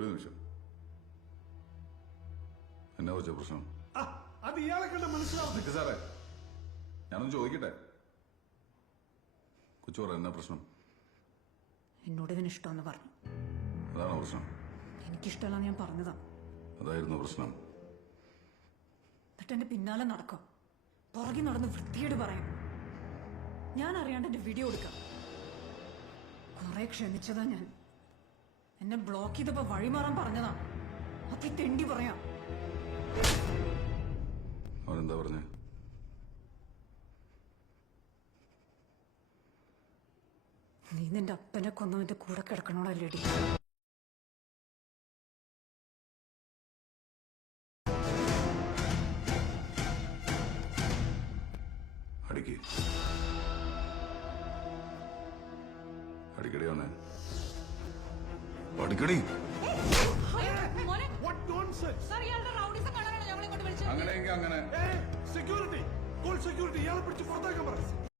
ഒരു നിമിഷം. എന്നാ വെച്ച പ്രശ്നം? അത് ഇയാളെ കണ്ട മനസ്സിലാവും സാറേ, ഞാനൊന്ന് ചോദിക്കട്ടെ. കൊച്ചു പറ, എന്നാ പ്രശ്നം? എന്നോട് ഇവന് ഇഷ്ടമെന്ന് പറഞ്ഞു. അതാണോ പ്രശ്നം? എനിക്കിഷ്ടമല്ല ഞാൻ പറഞ്ഞതാ. അതായിരുന്നു പ്രശ്നം. എന്നിട്ട് എന്റെ പിന്നാലെ നടക്കാം, പുറകെ നടന്ന് വൃത്തിയോട് പറയാം. ഞാൻ അറിയാണ്ട് എന്റെ വീഡിയോ എടുക്കാം. കുറെ ക്ഷമിച്ചതാ ഞാൻ. എന്നെ ബ്ലോക്ക് ചെയ്തപ്പോ വഴിമാറാൻ പറഞ്ഞതാ. അപ്പൊ തെണ്ടി പറയാം. അവനെന്താ പറഞ്ഞേ? നീ നിന്റെ അപ്പനെ കൊന്നവന്റെ കൂടെ കിടക്കണോടല്ലേടി? അടിക്ക്, അടിക്കടി അവനെ, അടിക്കടി. അങ്ങനെയെങ്കിൽ അങ്ങനെ. സെക്യൂരിറ്റി, ഇയാളെ പിടിച്ച് പുറത്താക്കാൻ പറ.